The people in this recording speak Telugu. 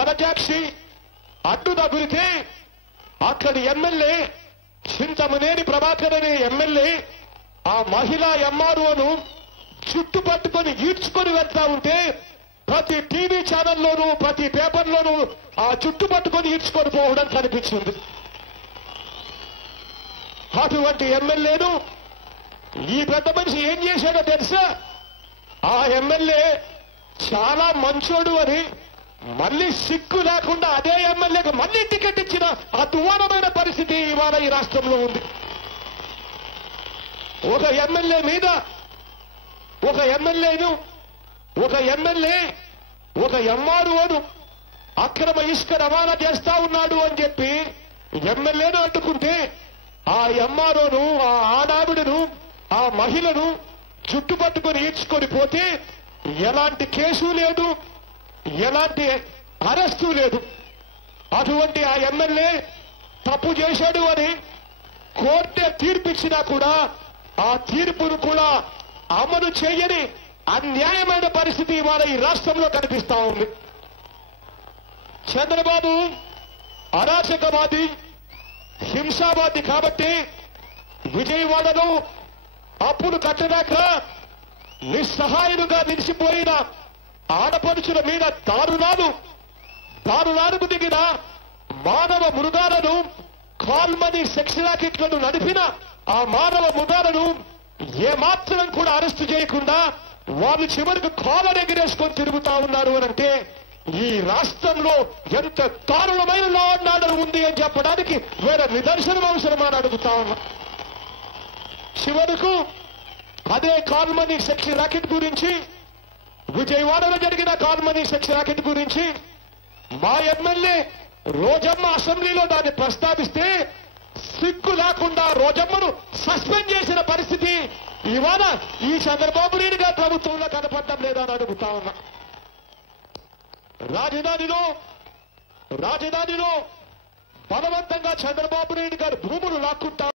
వనజాక్షి అడ్డు తగిలితే అక్కడి ఎమ్మెల్యే చింతమనేని ప్రభాకర్ అనే ఎమ్మెల్యే ఆ మహిళా ఎంఆర్ఓను చుట్టుపట్టుకొని ఈడ్చుకొని వెళ్తా ఉంటే ప్రతి టీవీ ఛానల్లోనూ ప్రతి పేపర్లోనూ ఆ చుట్టుపట్టుకొని ఈడ్చుకొని పోవడం కనిపించింది. అటువంటి ఎమ్మెల్యేను ఈ పెద్ద మనిషి ఏం చేశాడో తెలుసా? ఆ ఎమ్మెల్యే చాలా మంచోడు అని మళ్ళీ సిగ్గు లేకుండా అదే ఎమ్మెల్యేకి మళ్ళీ టికెట్ ఇచ్చిన అద్భుతమైన పరిస్థితి ఇవాళ ఈ రాష్ట్రంలో ఉంది. ఒక ఎమ్మెల్యే మీద ఒక ఎమ్మెల్యే ఒక ఎంఆర్ఓను అక్రమ ఇసుక రవాణా చేస్తా ఉన్నాడు అని చెప్పి ఎమ్మెల్యేను అడ్డుకుంటే ఆ ఎంఆర్ఓను ఆ ఆడావిడను ఆ మహిళను చుట్టుపట్టుకొని ఈడ్చుకొని పోతే ఎలాంటి కేసు లేదు, ఎలాంటి అరెస్టు లేదు. అటువంటి ఆ ఎమ్మెల్యే తప్పు చేశాడు అని కోర్టే తీర్పిచ్చినా కూడా ఆ తీర్పును కూడా అమలు చేయని అన్యాయమైన పరిస్థితి ఇవాళ ఈ రాష్ట్రంలో కనిపిస్తా ఉంది. చంద్రబాబు అరాచకవాది, హింసావాది కాబట్టి విజయవాడలో అప్పులు కట్టలేక నిస్సహాయులుగా నిలిచిపోయిన ఆడపడుచుల మీద దారుణాలకు దిగిన మానవ మృగాలను కాల్మనీ సెక్స్ ర్యాకెట్లను నడిపిన ఆ మానవ మృగాలను ఏమాత్రం కూడా అరెస్టు చేయకుండా వాళ్ళు చివరికి కాలర్ ఎగిరేసుకొని తిరుగుతా ఉన్నారు అనంటే ఈ రాష్ట్రంలో ఎంత దారుణమైన లా అండ్ ఆర్డర్ ఉంది అని చెప్పడానికి వేరే నిదర్శనం అవసరమని అడుగుతా ఉన్నా. చివరకు అదే కాల్మనీ సెక్స్ ర్యాకెట్ గురించి, విజయవాడలో జరిగిన కాల్మనీ సెక్స్ ర్యాకెట్ గురించి మా ఎమ్మెల్యే రోజమ్మ అసెంబ్లీలో దాన్ని ప్రస్తావిస్తే సిగ్గు లేకుండా రోజమ్మను సస్పెండ్ చేసిన పరిస్థితి ఇవాళ ఈ చంద్రబాబు నాయుడు గారి ప్రభుత్వంలో కనపడటం లేదా అని అడుగుతా ఉన్నా. రాజధానిలో బలవంతంగా చంద్రబాబు నాయుడు గారు భూములు లాక్కుంటా